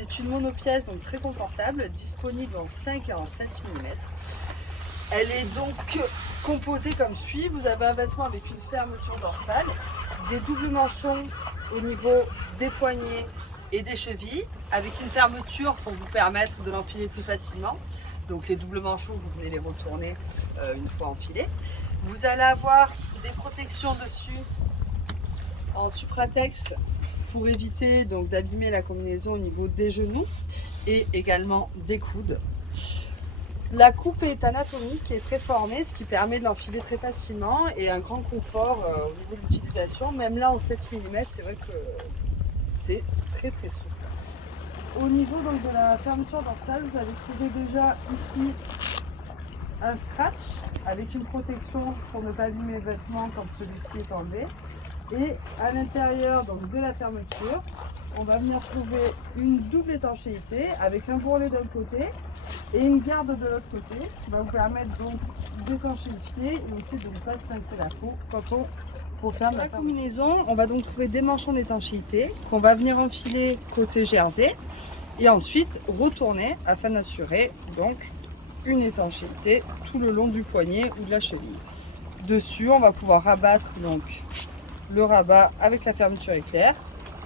C'est une monopièce donc très confortable, disponible en 5 et en 7 mm. Elle est donc composée comme suit. Vous avez un vêtement avec une fermeture dorsale, des doubles manchons au niveau des poignets et des chevilles, avec une fermeture pour vous permettre de l'enfiler plus facilement. Donc les doubles manchons, vous venez les retourner une fois enfilés. Vous allez avoir des protections dessus en supratex pour éviter donc d'abîmer la combinaison au niveau des genoux et également des coudes. La coupe est anatomique et préformée, ce qui permet de l'enfiler très facilement et un grand confort au niveau de l'utilisation. Même là en 7 mm, c'est vrai que c'est très très souple. Au niveau donc, de la fermeture dorsale, vous allez trouver déjà ici un scratch avec une protection pour ne pas abîmer les vêtements quand celui-ci est enlevé. Et à l'intérieur donc, de la fermeture, on va venir trouver une double étanchéité avec un bourrelet d'un côté et une garde de l'autre côté qui va vous permettre donc d'étancher le pied et aussi de ne pas se pincer la peau quand on referme la combinaison. On va donc trouver des manchons d'étanchéité qu'on va venir enfiler côté jersey et ensuite retourner afin d'assurer donc une étanchéité tout le long du poignet ou de la cheville. Dessus, on va pouvoir rabattre donc le rabat avec la fermeture éclair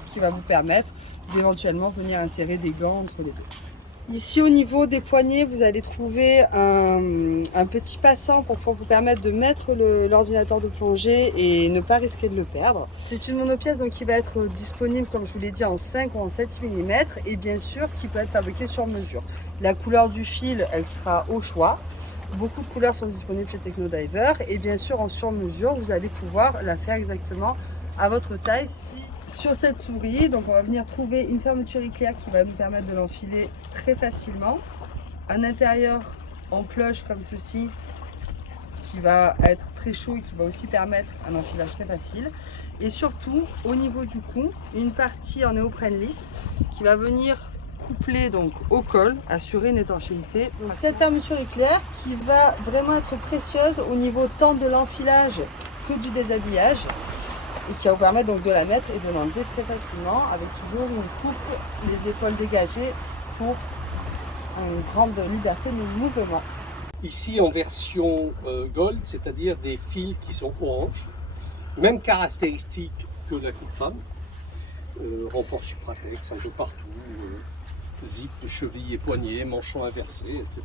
qui va vous permettre d'éventuellement venir insérer des gants entre les deux. Ici au niveau des poignets, vous allez trouver un petit passant pour pouvoir vous permettre de mettre l'ordinateur de plongée et ne pas risquer de le perdre. C'est une monopièce donc, qui va être disponible, comme je vous l'ai dit, en 5 ou en 7 mm et bien sûr qui peut être fabriquée sur mesure. La couleur du fil, elle sera au choix. Beaucoup de couleurs sont disponibles chez Technodiver et bien sûr en sur-mesure, vous allez pouvoir la faire exactement à votre taille. Sur cette souris, donc on va venir trouver une fermeture éclair qui va nous permettre de l'enfiler très facilement. Un intérieur en cloche comme ceci qui va être très chaud et qui va aussi permettre un enfilage très facile. Et surtout au niveau du cou, une partie en néoprène lisse qui va venir couplé donc au col, assurer une étanchéité. Donc, cette fermeture éclair qui va vraiment être précieuse au niveau tant de l'enfilage que du déshabillage et qui va vous permettre donc de la mettre et de l'enlever très facilement avec toujours une coupe, les épaules dégagées pour une grande liberté de mouvement. Ici en version gold, c'est-à-dire des fils qui sont orange, même caractéristique que la coupe femme, renfort supratex un peu partout, zip de cheville et poignet, manchon inversé, etc.